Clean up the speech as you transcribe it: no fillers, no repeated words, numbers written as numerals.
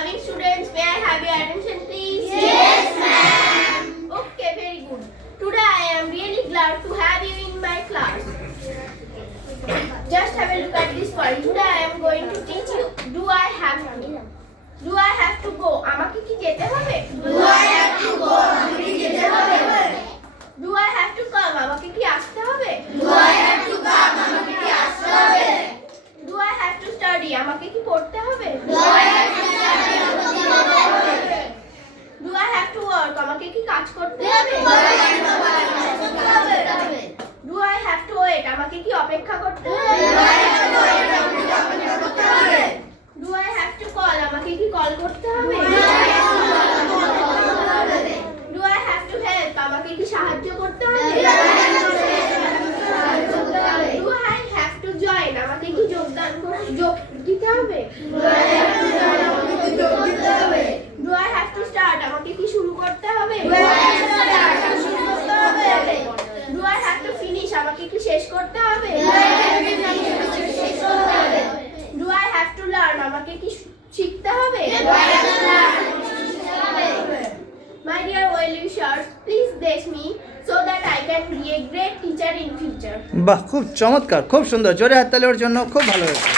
loving students, may I have your attention please? Yes, ma'am. Okay, very good. Today I am really glad to have you in my class. Just have a look at this point. Today I am going to teach you. Do I have to go? আমাকে কি যেতে হবে? Do I have to go? আমাকে কি যেতে হবে? Do I have to come? আমাকে কি আসতে হবে? Do I have to come? আমাকে কি আসতে হবে? Do I have to study? আমাকে কি পড়তে হবে? Do I have to study? আমাকে কি পড়তে হবে? Do I have to work? আমাকে কি কাজ করতে হবে? Do I have to work? আমাকে করতে হবে? Do I have to wait? আমাকে কি অপেক্ষা করতে Do হবে? I have to wait? আমাকে কি অপেক্ষা করতে হবে? Do I have to call? আমাকে কি কল করতে হবে? Do I have to call? আমাকে কি কল করতে হবে? Do I have to help? আমাকে কি সাহায্য করতে হবে? Do I have to help? আমাকে কি সাহায্য করতে হবে? Do I have to join? আমাকে কি যোগ দিতে হবে? Do I have to join? আমাকে কি যোগ দিতে হবে? Do I have to start? আমাকে কি শুরু করতে হবে? Do I have to start? আমাকে শুরু করতে হবে? Do I have to finish? আমাকে কি শেষ করতে হবে? Do I have to finish? আমাকে শেষ করতে হবে? Do I have to learn? আমাকে কি শিখতে হবে? Do I have to learn? আমাকে কি শিখতে হবে? My dear well-wishers, please bless me so that I can be a great teacher in future. বাহ, খুব চমৎকার, খুব সুন্দর। জোরে হাততালি ওর জন্য, খুব ভালো হয়েছে।